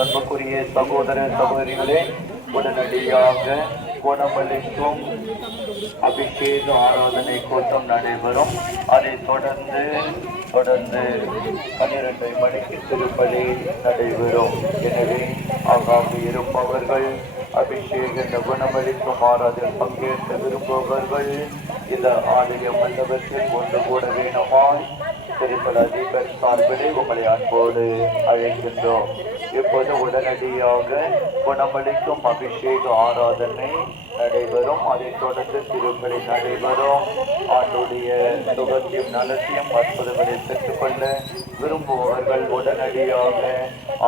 அன்புக்குரிய சகோதர சகோதரிகளே, உடனடியாக குணமளிக்கும் அபிஷேக ஆராதனை கூட்டம் நடைபெறும். அதை தொடர்ந்து 12 மணிக்கு திருப்பலி நடைபெறும். எனவே அங்காங்கு இருப்பவர்கள் அபிஷேக குணமளிக்கும் ஆராதனை பங்கேற்க விரும்புபவர்கள் இந்த ஆலய மண்டபத்தில் ஒன்று கூட வேணுமாய் திருப்பல அதிபர் சார்பிலே உங்களை அன்போடு அழைக்கின்றோம். இப்போது உடனடியாக குணமளிக்கும் அபிஷேக ஆராதனை நடைபெறும். அதைத் தொடர்ந்து திருப்பலி நடைபெறும். ஆண்டுடைய சுகத்தையும் நலத்தையும் அற்புதங்களை பெற்றுக்கொள்ள விரும்புபவர்கள் உடனடியாக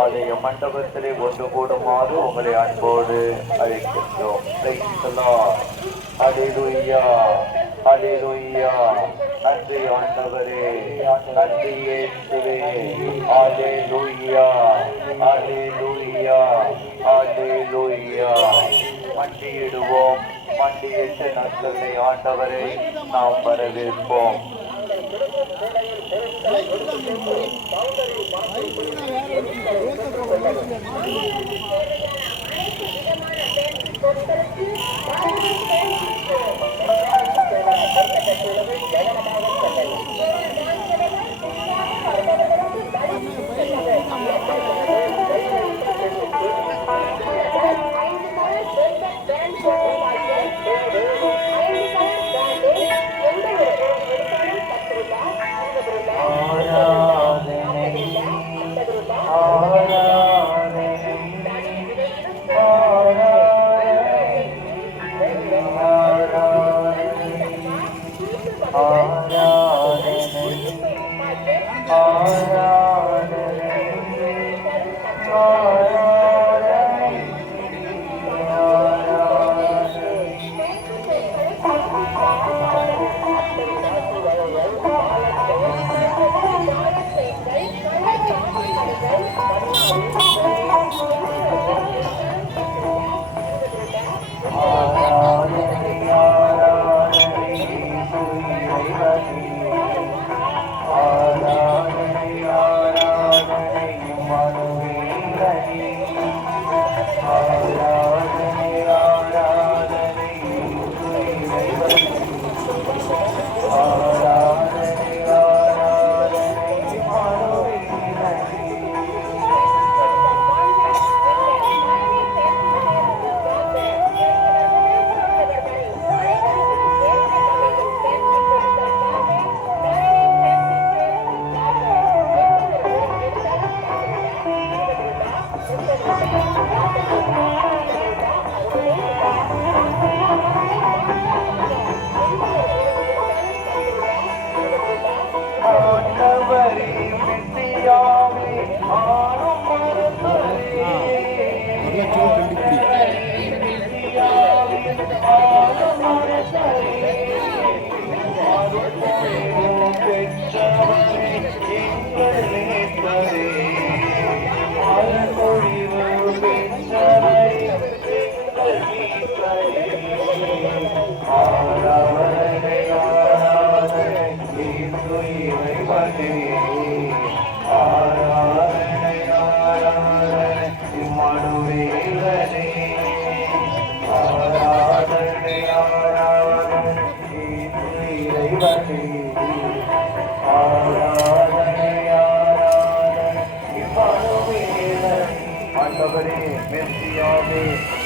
ஆலய மண்டபத்திலே ஒன்று கூடுமாறு உங்களை அன்போடு அழைக்கின்றோம். அல்லேலூயா, அல்லேலூயா. நன்றி ஆண்டவரே, நன்றி இயேசுவே. அல்லேலூயா, அல்லேலூயா, அல்லேலூயா. மண்டியிடுவோம். மண்டியிட்டு நற்செய்தி ஆண்டவரை நாம் வரவேற்போம். மெஸ்ஸியாவே,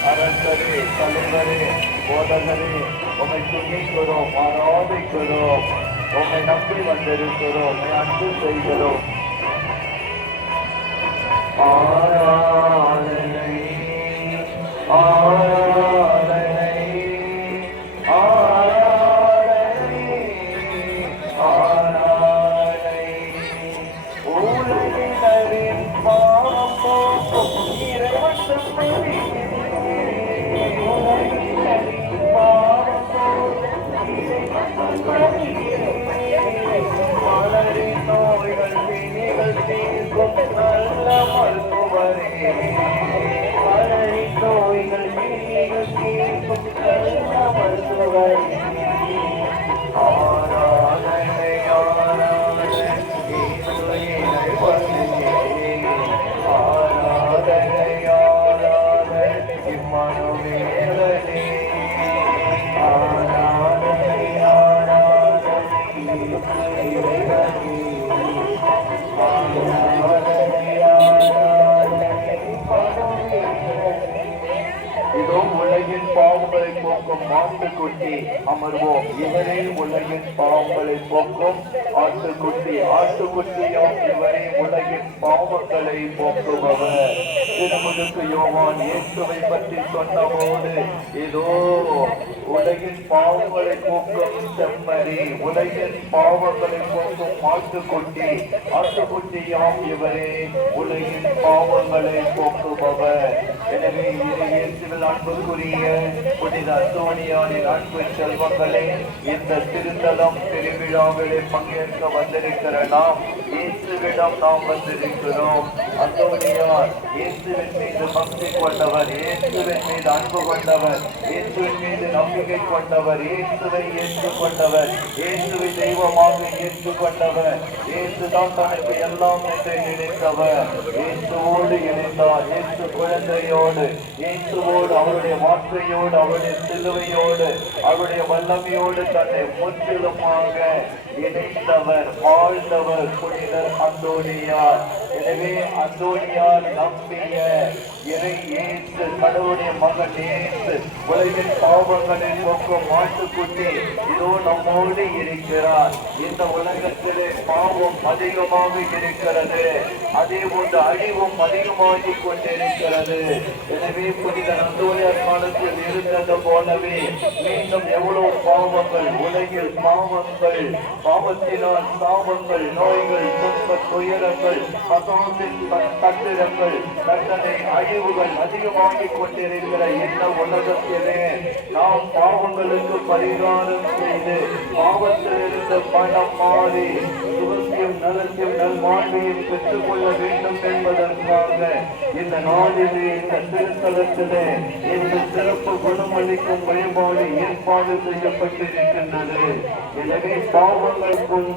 அரசரே, தலைவரே, போதகரே, உம்மை துதிக்கிறோம், ஆராதிக்கிறோம். உம்மை நம்பி வந்திருக்கிறோம், உம்மை அன்பு செய்கிறோம். ஆராதனை, ஆராதனை, ஆராதனை, ஆராதனை. உலகினரின் பாவம் போக்கும் இறைவன் செம்மறி, உலகினரின் பாவம் போக்கும் இறைவன் செம்மறி. மலரின் நோய்கள் பிணிகள் தீர்க்கும் நல்ல மருத்துவரே, மலரின் நோய்கள் வேலனே ஆராதனை ஆராதனை இறைவனே ஆராதனை ஆராதனை இதோ உலகின் பாவங்களை போக்கும் ஆட்டுக்குட்டி அமர்வோம். இவரே உலகின் பாவங்களை போக்கும் ஆட்டுக்குட்டி. ஆட்டுக்குட்டியும் இவரே உலகின் பாவங்களை போக்குபவர். திருமுழுக்கு யோவான் இயேசுவை பற்றி சொன்னபோது இதோ உலகின் பாவங்களை போக்கும் செம்மறி, உலகின் பாவங்களை போக்கும் ஆட்டுக்குட்டி. ஆட்டுக்குட்டியாம் இவரே உலகின் பாவங்களை போக்குபவர். எனவே இது இயேசுவில் அன்புக்குரிய புனித அந்தோனியாரின் அன்பு செல்வங்களே, இந்த திருத்தலம் திருவிழாவிலே பங்கேற்க வந்திருக்கிற நாம் இயேசுவிடம் நாம் வந்திருக்கிறோம். அந்தோனியார் இயேசுவின் மீது பக்தி கொண்டவர், இயேசுவின் மீது அன்பு கொண்டவர், இயேசுவின் மீது நம்பிக்கை கொண்டவர், இயேசுவை ஏற்றுக்கொண்டவர், இயேசுவை தெய்வமாக ஏற்றுக்கொண்டவர், இயேசுதான் தனக்கு எல்லாம் என்று நினைத்தவர். இயேசுவோடு இணைந்தார். இயேசு குழந்தையோடு, இயேசுவோடு, அவருடைய வார்த்தையோடு, அவருடைய சிலுவையோடு, அவருடைய வல்லமையோடு தன்னை முற்றிலுமாக இணைத்தவர், வாழ்ந்தவர் புனிதர் அந்தோனியார். எனவே அந்தோனியார் நம்பிய இறை இயேசு, கடவுளுடைய மகன் இயேசு, உலகின் பாவங்களை போக்கும் ஆட்டுக்குட்டி இதோ நம்மோடு இருக்கிறார். இந்த உலகத்திலே பாவம் அதிகமாக இருக்கிறது, அதே போன்று அழிவும் அதிகமாகிக் கொண்டிருக்கிறது. எனவே புனித அந்தோனியார் காலத்தில் இருந்தது போலவே மீண்டும் எவ்வளவு பாவங்கள் உலகில், பாவங்கள், பாவத்தினால் சாபங்கள், நோய்கள், துன்ப துயரங்கள், மகாசின் தத்திரங்கள், தண்டனை, அழிவுகள் அதிகமாகிக் கொண்டிருக்கிற இந்த உலகத்திலே நாம் பாவங்களுக்கு பரிகாரம் செய்து பாவத்திலிருந்து பணம் மாறி சுகத்தையும் நலத்தையும் நல்வாழ்வையும் பெற்றுக் கொள்ள வேண்டும் என்பதற்காக இந்த நாளிலே, இந்த திருத்தலத்திலே இந்த சிறப்பு குணமளிக்கும் வழிபாடு ஏற்பாடு செய்யப்பட்டிருக்கின்றது. எனவே பாவங்களுக்கும்